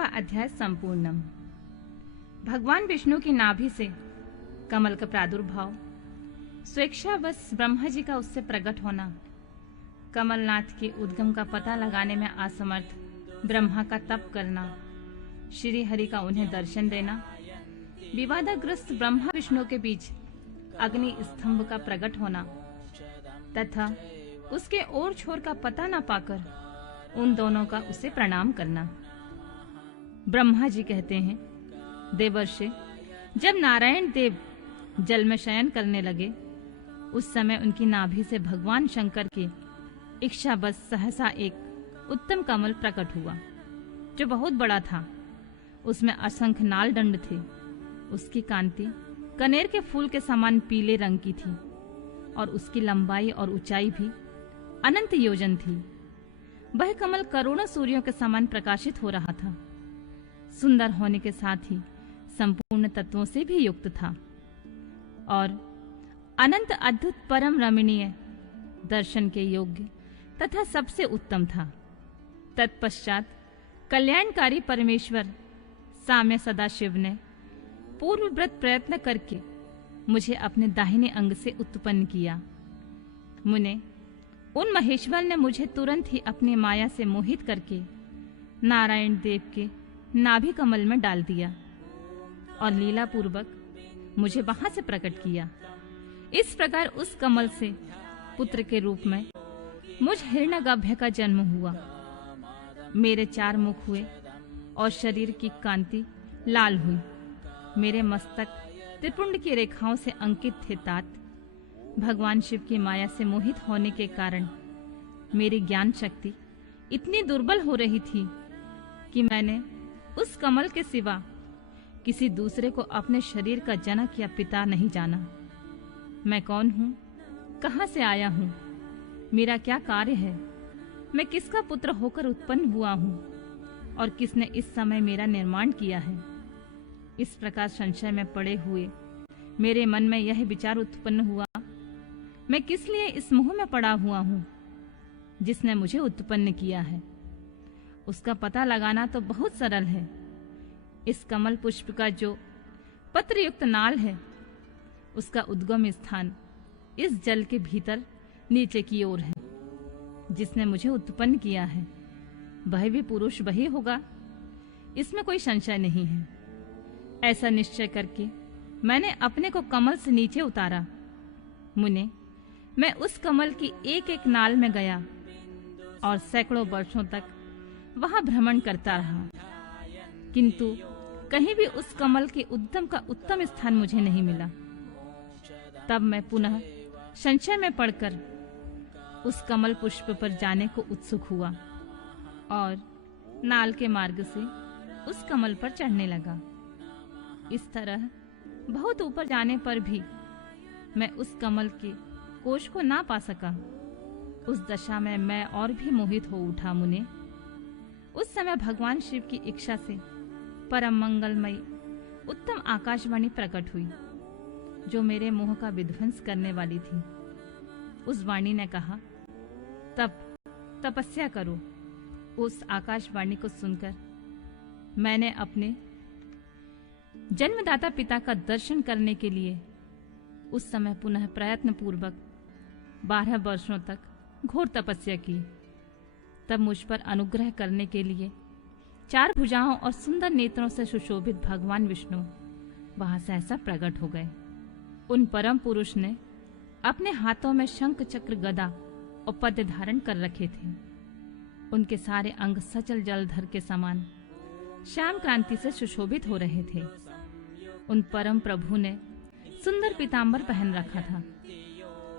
11वां अध्याय संपूर्णम। भगवान विष्णु की नाभि से कमल का प्रादुर्भाव, स्वेच्छावश ब्रह्मा जी का उससे प्रकट होना, कमलनाथ के उद्गम का पता लगाने में असमर्थ ब्रह्मा का तप करना, श्री हरि का उन्हें दर्शन देना, विवादग्रस्त ब्रह्मा विष्णु के बीच अग्नि स्तंभ का प्रकट होना तथा उसके ओर छोर का पता न पाकर उन दोनों का उसे प्रणाम करना। ब्रह्मा जी कहते हैं, देवर्षि, जब नारायण देव जल में शयन करने लगे उस समय उनकी नाभि से भगवान शंकर की इच्छा बस सहसा एक उत्तम कमल प्रकट हुआ, जो बहुत बड़ा था। उसमें असंख्य नाल दंड थे। उसकी कांति कनेर के फूल के समान पीले रंग की थी और उसकी लंबाई और ऊंचाई भी अनंत योजन थी। वह कमल करोड़ों सूर्यों के समान प्रकाशित हो रहा था। सुंदर होने के साथ ही संपूर्ण तत्वों से भी युक्त था और अनंत अद्भुत परम रमणीय, दर्शन के योग्य तथा सबसे उत्तम था। तत्पश्चात कल्याणकारी परमेश्वर साम्य सदाशिव ने पूर्वव्रत प्रयत्न करके मुझे अपने दाहिने अंग से उत्पन्न किया। मुने, उन महेश्वर ने मुझे तुरंत ही अपनी माया से मोहित करके नारायण देव के नाभि कमल में डाल दिया और लीला पूर्वक मुझे वहां से प्रकट किया। इस प्रकार उस कमल से पुत्र के रूप में मुझ हिरण्यगर्भ का जन्म हुआ। मेरे 4 मुख हुए और शरीर की कांति लाल हुई। मेरे मस्तक त्रिपुंड की रेखाओं से अंकित थे तात। भगवान शिव की माया से मोहित होने के कारण मेरी ज्ञान शक्ति इतनी दुर्बल हो रही थी कि मैंने उस कमल के सिवा किसी दूसरे को अपने शरीर का जनक या पिता नहीं जाना। मैं कौन हूँ, कहाँ से आया हूँ, मेरा क्या कार्य है, मैं किसका पुत्र होकर उत्पन्न हुआ हूँ और किसने इस समय मेरा निर्माण किया है। इस प्रकार संशय में पड़े हुए मेरे मन में यह विचार उत्पन्न हुआ, मैं किस लिए इस मोह में पड़ा हुआ हूँ जिसने मुझे उत्पन्न किया है। उसका पता लगाना तो बहुत सरल है। इस कमल पुष्प का जो पत्रयुक्त नाल है उसका उद्गम स्थान इस जल के भीतर नीचे की ओर है। जिसने मुझे उत्पन्न किया है वह भी पुरुष वही होगा, इसमें कोई संशय नहीं है। ऐसा निश्चय करके मैंने अपने को कमल से नीचे उतारा। मुने, मैं उस कमल की एक एक नाल में गया और सैकड़ों वर्षों तक वहां भ्रमण करता रहा, किंतु कहीं भी उस कमल के उद्गम का उत्तम स्थान मुझे नहीं मिला। तब मैं पुनः संशय में पड़कर उस कमल पुष्प पर जाने को उत्सुक हुआ और नाल के मार्ग से उस कमल पर चढ़ने लगा। इस तरह बहुत ऊपर जाने पर भी मैं उस कमल के कोश को ना पा सका। उस दशा में मैं और भी मोहित हो उठा। मुने, उस समय भगवान शिव की इच्छा से परम मंगलमयी उत्तम आकाशवाणी प्रकट हुई, जो मेरे मोह का विध्वंस करने वाली थी। उस वाणी ने कहा, तपस्या करो। उस आकाशवाणी को सुनकर मैंने अपने जन्मदाता पिता का दर्शन करने के लिए उस समय पुनः प्रयत्न पूर्वक 12 वर्षों तक घोर तपस्या की। तब मुझ पर अनुग्रह करने के लिए 4 भुजाओं और सुंदर नेत्रों से सुशोभित भगवान विष्णु वहां सहसा प्रकट हो गए। उन परम पुरुष ने अपने हाथों में शंख चक्र गदा और पद्म धारण कर रखे थे। उनके सारे अंग सचल जलधर के समान श्याम कांति से सुशोभित हो रहे थे। उन परम प्रभु ने सुंदर पीतांबर पहन रखा था।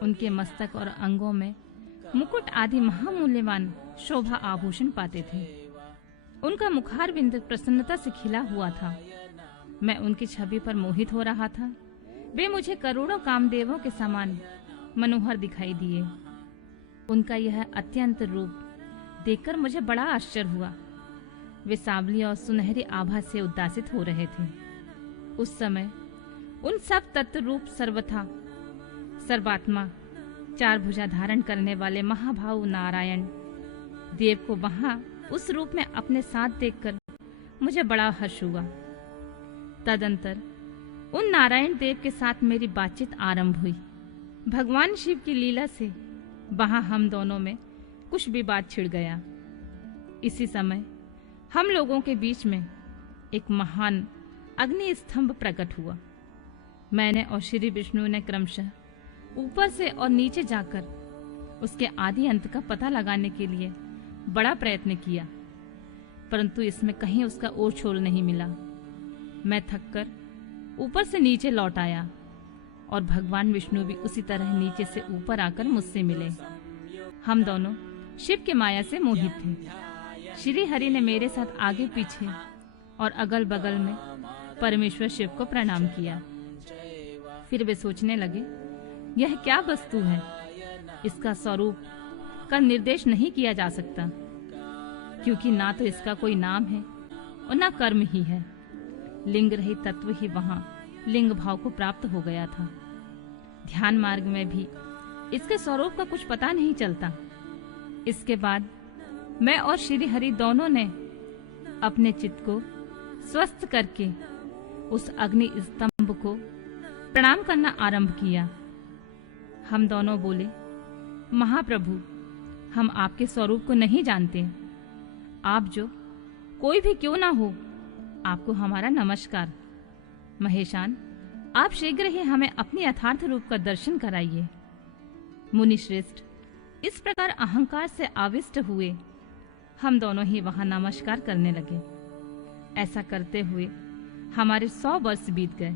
उनके मस्तक और अंगों में मुकुट आदि महामूल्यवान शोभा आभूषण पाते थे। उनका मुखार बिंद प्रसन्नता से खिला हुआ था। मैं उनकी छवि पर मोहित हो रहा था। वे मुझे करोड़ों कामदेवों के समान मनोहर दिखाई दिए। उनका यह अत्यंत रूप देखकर मुझे बड़ा आश्चर्य हुआ। वे सांवली और सुनहरी आभा से उद्दासित हो रहे थे। उस समय उन सब तत्व रूप सर्वथा सर्वात्मा 4 भुजा धारण करने वाले महाभाव नारायण देव को वहां उस रूप में अपने साथ देखकर मुझे बड़ा हर्ष हुआ। तदंतर उन नारायण देव के साथ मेरी बातचीत आरंभ हुई। भगवान शिव की लीला से वहां हम दोनों में कुछ विवाद छिड़ गया। इसी समय हम लोगों के बीच में एक महान अग्नि स्तंभ प्रकट हुआ। मैंने और श्री विष्णु ने क्रमशः ऊपर से और नीचे जाकर उसके आदि अंत का पता लगाने के लिए बड़ा प्रयत्न किया, परंतु इसमें कहीं उसका ओर छोर नहीं मिला। मैं थककर ऊपर से नीचे लौट आया और भगवान विष्णु भी उसी तरह नीचे से ऊपर आकर मुझसे मिले। हम दोनों शिव के माया से मोहित थे। श्री हरि ने मेरे साथ आगे पीछे और अगल बगल में परमेश्वर शिव को प्रणाम किया। फिर वे सोचने लगे, यह क्या वस्तु है? इसका स्वरूप का निर्देश नहीं किया जा सकता, क्योंकि ना तो इसका कोई नाम है और ना कर्म ही है। लिंग रहित तत्व ही वहां लिंग भाव को प्राप्त हो गया था। ध्यान मार्ग में भी इसके स्वरूप का कुछ पता नहीं चलता। इसके बाद मैं और श्री हरि दोनों ने अपने चित्त को स्वस्थ करके उस अग्नि स्तंभ को प्रणाम करना आरंभ किया। हम दोनों बोले, महाप्रभु, हम आपके स्वरूप को नहीं जानते। आप जो कोई भी क्यों ना हो, आपको हमारा नमस्कार। महेशान, आप शीघ्र ही हमें अपने यथार्थ रूप का दर्शन कराइए। मुनि श्रेष्ठ इस प्रकार अहंकार से आविष्ट हुए हम दोनों ही वहां नमस्कार करने लगे। ऐसा करते हुए हमारे 100 वर्ष बीत गए।